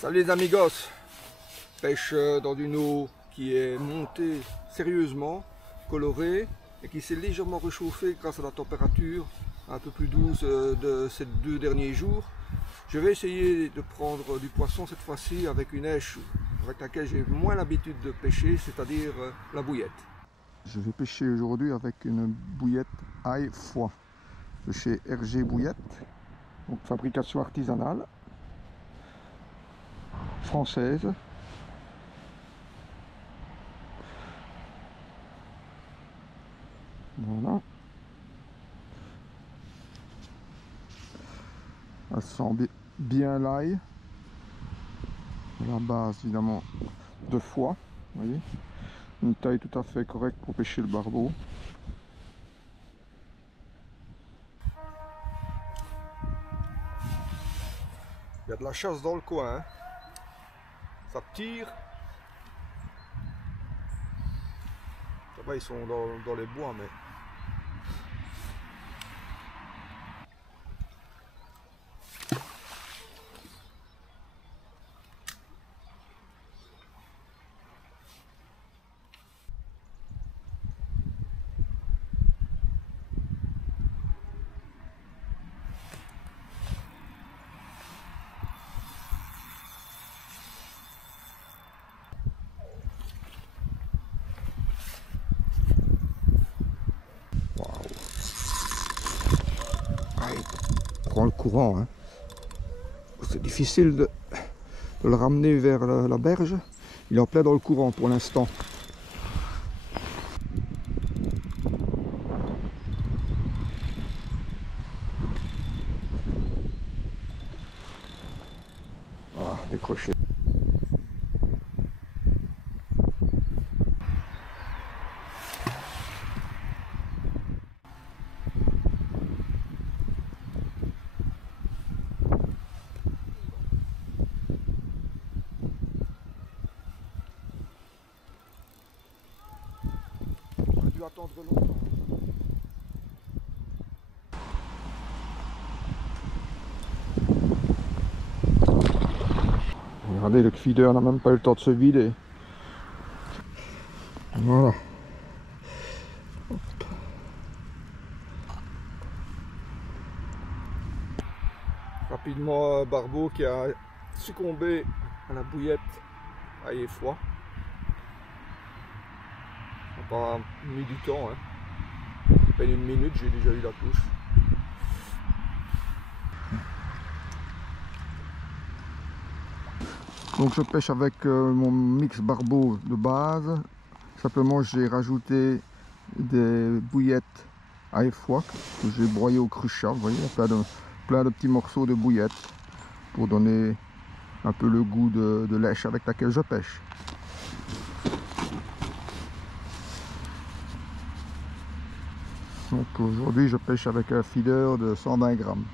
Salut les amigos, pêche dans une eau qui est montée sérieusement, colorée et qui s'est légèrement réchauffée grâce à la température un peu plus douce de ces 2 derniers jours. Je vais essayer de prendre du poisson cette fois-ci avec une èche avec laquelle j'ai moins l'habitude de pêcher, c'est-à-dire la bouillette. Je vais pêcher aujourd'hui avec une bouillette ail foie de chez RG Bouillette, donc fabrication artisanale française. Voilà. Elle sent bien l'ail. La base évidemment de foie, vous voyez. Une taille tout à fait correcte pour pêcher le barbeau. Il y a de la chasse dans le coin, hein. Ça tire. Ça va, ils sont dans les bois, mais... Prend le courant, hein. C'est difficile de le ramener vers la berge. Il est en plein dans le courant pour l'instant. Voilà, décroché. Dû attendre longtemps. Regardez, le feeder n'a même pas eu le temps de se vider. Voilà. Hop. Rapidement, barbeau qui a succombé à la bouillette ail et foie. Ça n'a pas mis du temps, hein. À peine une minute, j'ai déjà eu la touche. Donc je pêche avec mon mix barbeau de base. Simplement j'ai rajouté des bouillettes ail foie que j'ai broyé au cruchat. Vous voyez, il y a plein de petits morceaux de bouillettes pour donner un peu le goût de lèche avec laquelle je pêche. Donc aujourd'hui je pêche avec un feeder de 120 grammes.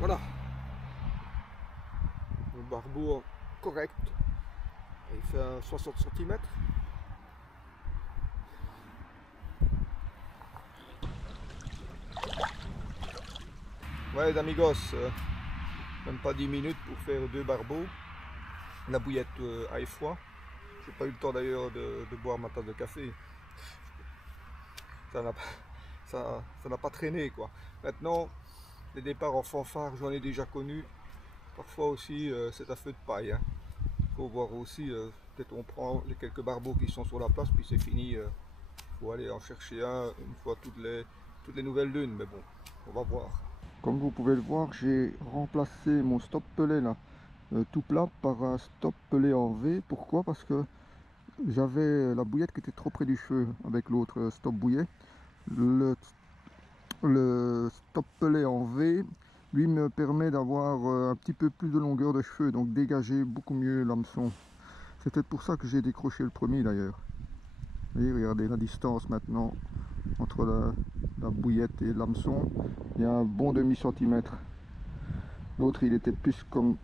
Voilà, le barbeau correct, il fait 60 cm. Ouais les amigos, même pas 10 minutes pour faire 2 barbeaux, la bouillette ail foie. J'ai pas eu le temps d'ailleurs de boire ma tasse de café, ça n'a pas traîné quoi. Maintenant, les départs en fanfare, j'en ai déjà connu. Parfois aussi, c'est à feu de paille, hein. Faut voir aussi, peut-être on prend les quelques barbeaux qui sont sur la place, puis c'est fini. Faut aller en chercher un une fois toutes les nouvelles lunes. Mais bon, On va voir. Comme vous pouvez le voir, j'ai remplacé mon stop pelé là, tout plat, par un stop pelé en V. Pourquoi? Parce que j'avais la bouillette qui était trop près du cheveu avec l'autre stop bouillet. Le stop pelé en V, lui, me permet d'avoir un petit peu plus de longueur de cheveux, donc dégager beaucoup mieux l'hameçon. C'est peut-être pour ça que j'ai décroché le premier d'ailleurs. Vous voyez, regardez la distance maintenant entre la bouillette et l'hameçon. Il y a un bon demi-centimètre. L'autre, il était plus comme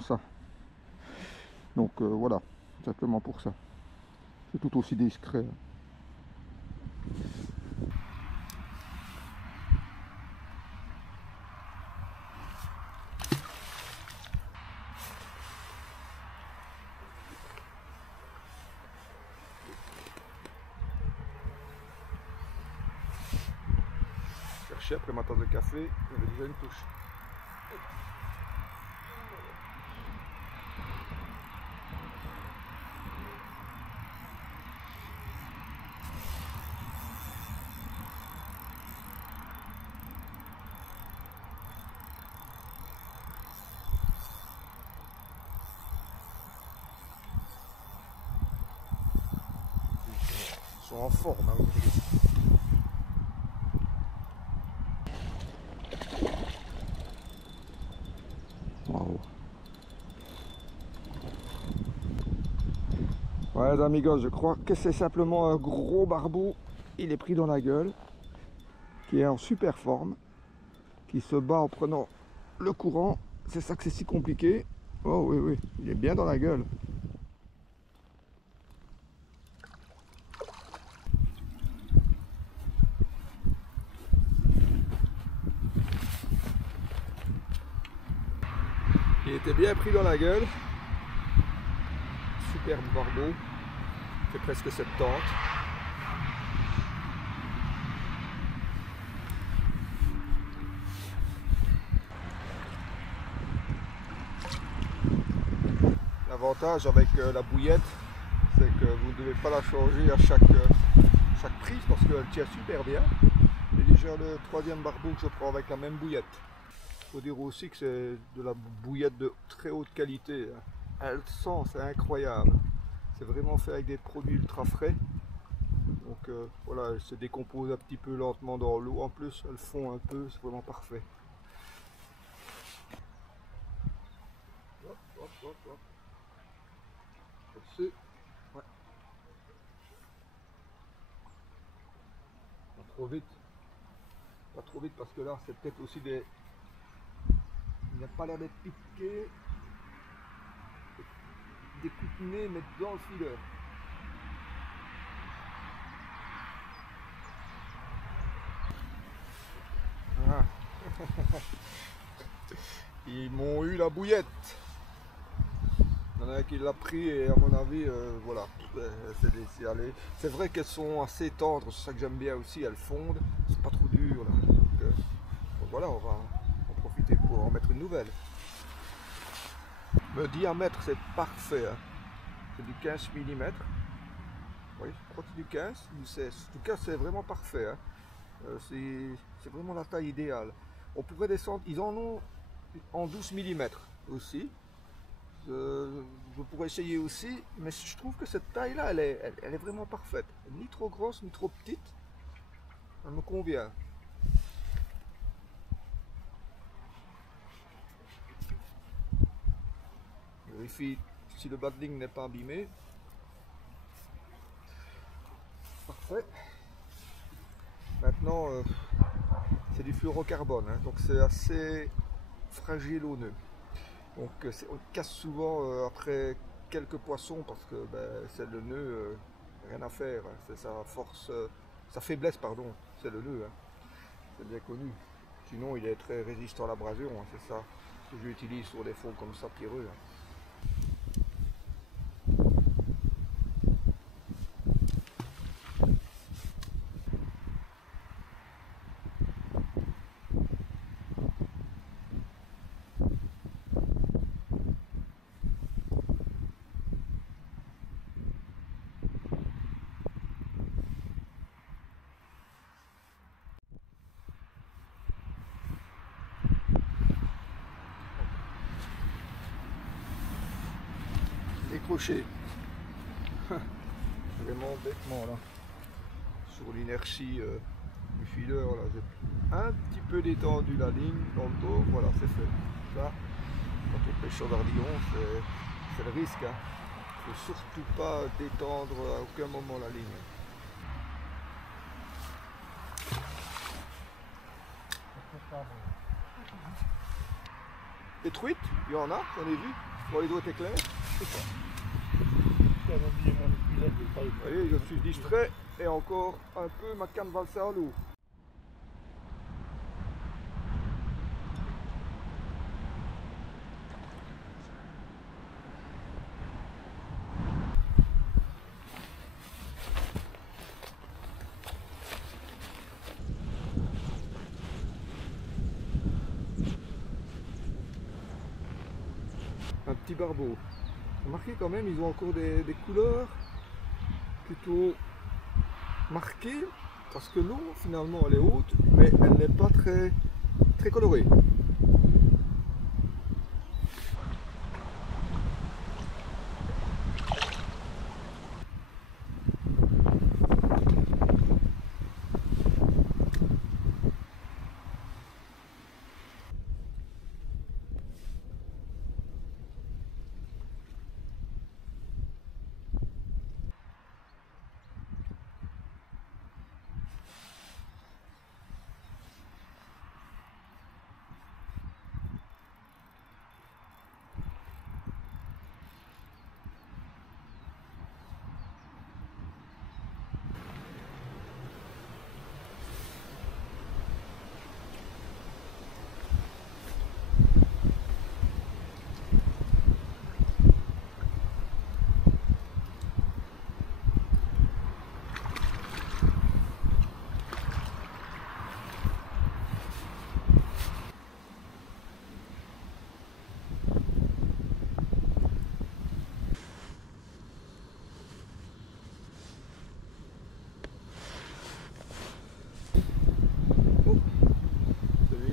ça. Donc voilà, simplement pour ça. C'est tout aussi discret. Chercher après ma tasse de café, il y avait déjà une touche. Ils sont en forme, hein. Wow. Ouais les amigos, je crois que c'est simplement un gros barbeau. Il est pris dans la gueule, qui est en super forme, qui se bat en prenant le courant. C'est ça que c'est si compliqué. Oh oui, oui, il est bien dans la gueule. Il était bien pris dans la gueule. Superbe barbeau. Il fait presque 70. L'avantage avec la bouillette, c'est que vous ne devez pas la changer à chaque prise parce qu'elle tient super bien. C'est déjà le troisième barbeau que je prends avec la même bouillette. Il faut dire aussi que c'est de la bouillette de très haute qualité. Elle sent, c'est incroyable. C'est vraiment fait avec des produits ultra frais. Donc voilà, elle se décompose un petit peu lentement dans l'eau. En plus, elle fond un peu, c'est vraiment parfait. Hop, hop, hop, hop. Ouais. Pas trop vite. Pas trop vite parce que là, c'est peut-être aussi des... Il n'a pas l'air d'être piqué. Des coups de nez, mais dans le fileur. Ah. Ils m'ont eu la bouillette. Il y en a un qui l'a pris et à mon avis, voilà, c'est laissé aller. C'est vrai qu'elles sont assez tendres, c'est ça que j'aime bien aussi, elles fondent, c'est pas trop dur là. Donc voilà, on va en profiter pour en mettre une nouvelle. Le diamètre c'est parfait, hein. C'est du 15 mm. Oui, je crois que c'est du 15 ou 16. En tout cas, c'est vraiment parfait, hein. C'est vraiment la taille idéale. On pourrait descendre, ils en ont en 12 mm aussi. Je pourrais essayer aussi, mais je trouve que cette taille là elle est vraiment parfaite, ni trop grosse ni trop petite, elle me convient. Je vérifie si le battling n'est pas abîmé. Parfait. Maintenant c'est du fluorocarbone, hein, donc c'est assez fragile au nœud. Donc on casse souvent après quelques poissons parce que c'est le nœud, rien à faire, hein, c'est sa force, sa faiblesse pardon, c'est le nœud, hein, c'est bien connu. Sinon il est très résistant à l'abrasion, hein, c'est ça que j'utilise sur des fonds comme ça pierreux. Hein. accroché. Vraiment bêtement là. Sur l'inertie du fileur, là, j'ai un petit peu détendu la ligne dans le dos, voilà, c'est fait. Ça, quand on pêche sur d'ardillon, c'est le risque. Il ne faut surtout pas détendre à aucun moment la ligne. Les truites, il y en a, j'en ai vu. Bon, les doigts étaient clairs. Voyez, je suis distrait et encore un peu ma canne valsée à l'eau. Un petit barbeau. Remarquez quand même, ils ont encore des couleurs plutôt marquées, parce que l'eau finalement elle est haute, mais elle n'est pas très colorée.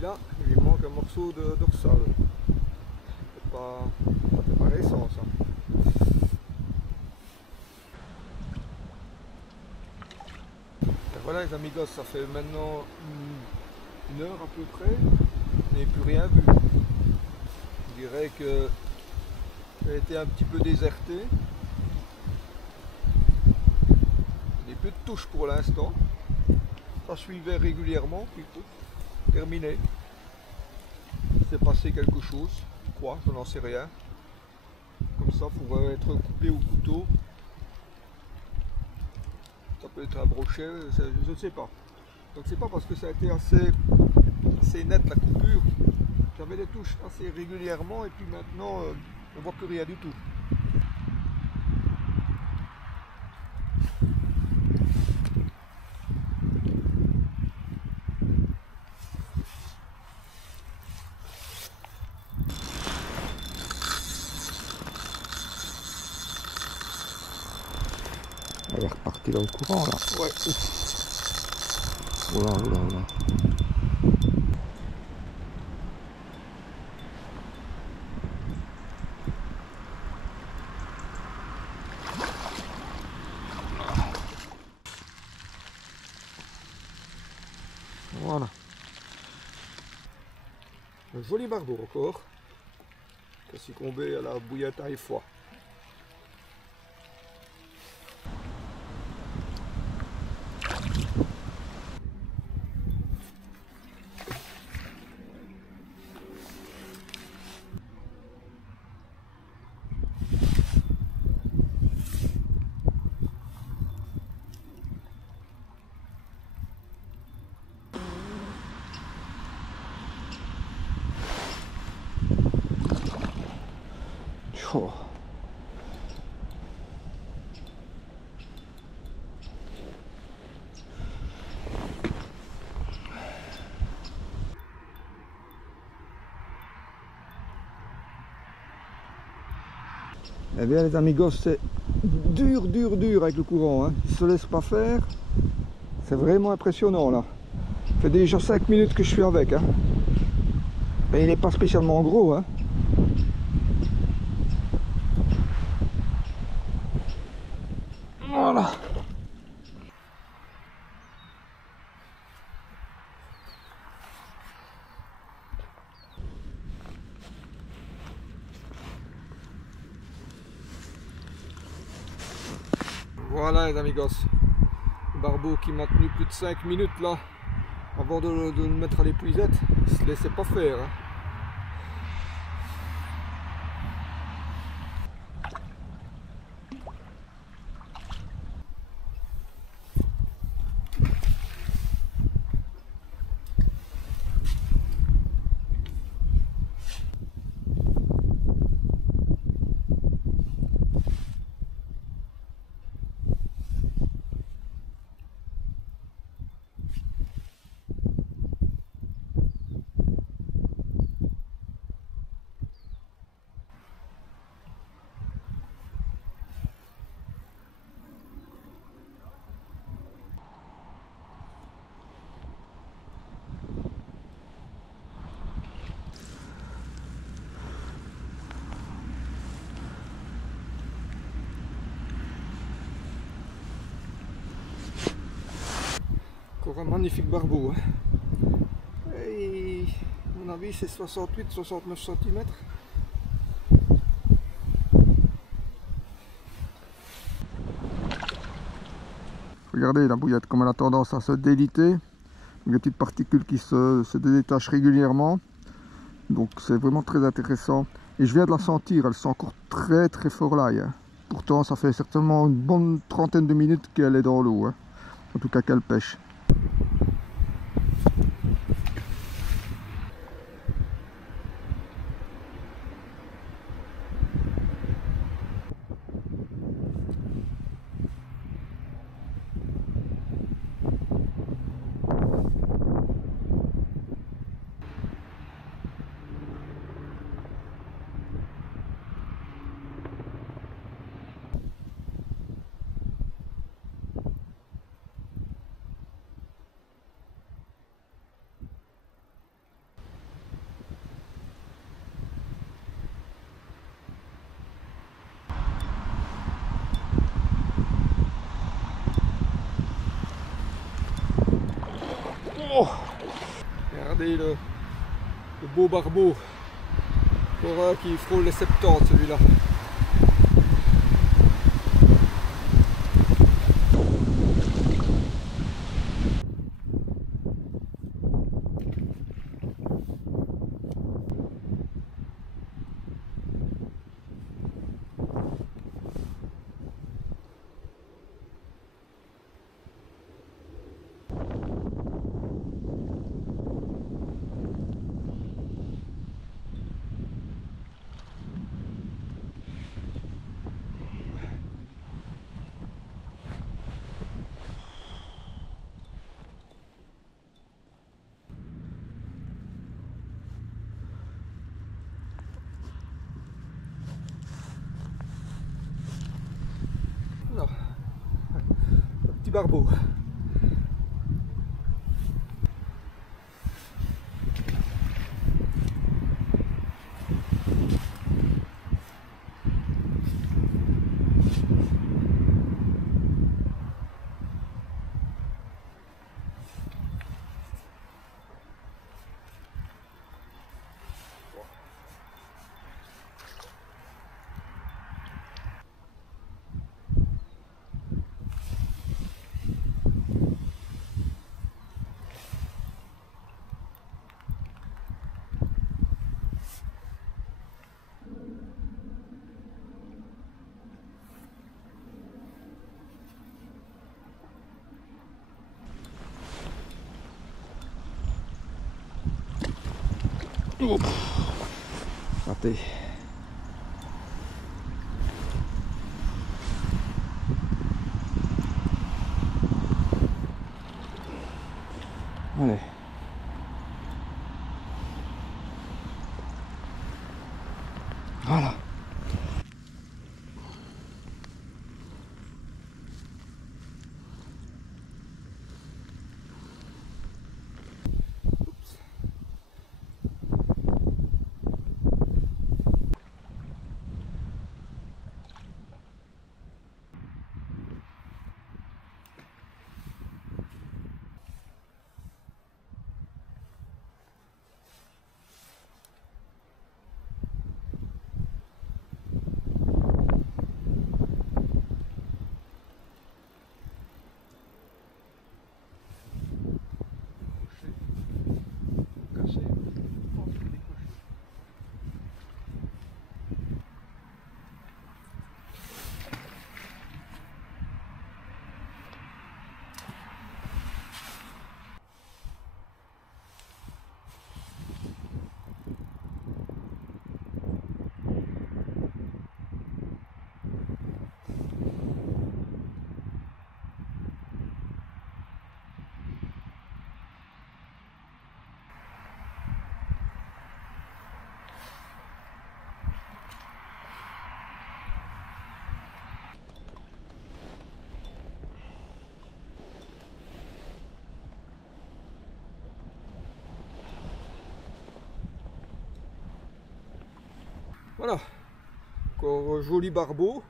Là, il lui manque un morceau de dorsal. C'est pas récent ça. Et voilà les amigos, ça fait maintenant une heure à peu près. Je n'ai plus rien vu. Je dirais que elle a été un petit peu désertée. Il n'y a plus de touches pour l'instant. Ça suivait régulièrement, puis pouf, terminé. C'est passé quelque chose, je crois, je n'en sais rien. Comme ça, pour être coupé au couteau. Ça peut être un brochet, je ne sais pas. Donc c'est pas parce que ça a été assez net la coupure. J'avais des touches assez régulièrement et puis maintenant on ne voit plus rien du tout. Elle est repartie dans le courant là. Ouais. Oula, oula, oula. Voilà. Un joli barbeau encore. Qui a succombé à la bouillette à foie. Oh. Eh bien les amigos, c'est dur avec le courant, hein. Il ne se laisse pas faire. C'est vraiment impressionnant là. Ça fait déjà 5 minutes que je suis avec, hein. Et il n'est pas spécialement gros, hein. Voilà les amigos, le barbeau qui m'a tenu plus de 5 minutes là, avant de le mettre à l'épuisette, il se laissait pas faire. Hein. Encore un magnifique barbeau. Hein. Et, à mon avis, c'est 68-69 cm. Regardez la bouillette, comme elle a tendance à se déliter. Des petites particules qui se détachent régulièrement. Donc c'est vraiment très intéressant. Et je viens de la sentir, elle sent encore très très fort l'ail. Hein. Pourtant, ça fait certainement une bonne trentaine de minutes qu'elle est dans l'eau. Hein. En tout cas qu'elle pêche. Oh, regardez le beau barbeau qui frôle les 70 celui-là. Non, un petit barbeau. Oh, raté. Allez. Voilà. Voilà, encore joli barbeau,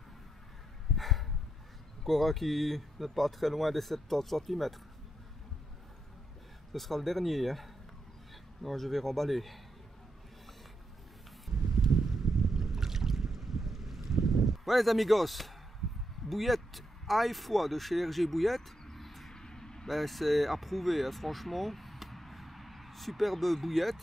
encore un qui n'est pas très loin des 70 cm. Ce sera le dernier, hein. Non, je vais remballer. Voilà les amigos, bouillette ail foie de chez RG Bouillette, ben, c'est approuvé, hein, franchement, superbe bouillette.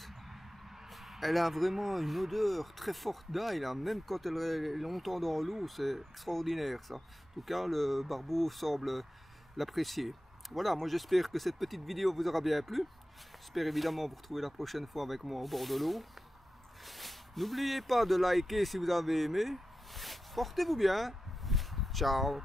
Elle a vraiment une odeur très forte d'ail, hein, même quand elle est longtemps dans l'eau, c'est extraordinaire ça. En tout cas, le barbeau semble l'apprécier. Voilà, moi j'espère que cette petite vidéo vous aura bien plu. J'espère évidemment vous retrouver la prochaine fois avec moi au bord de l'eau. N'oubliez pas de liker si vous avez aimé. Portez-vous bien. Ciao.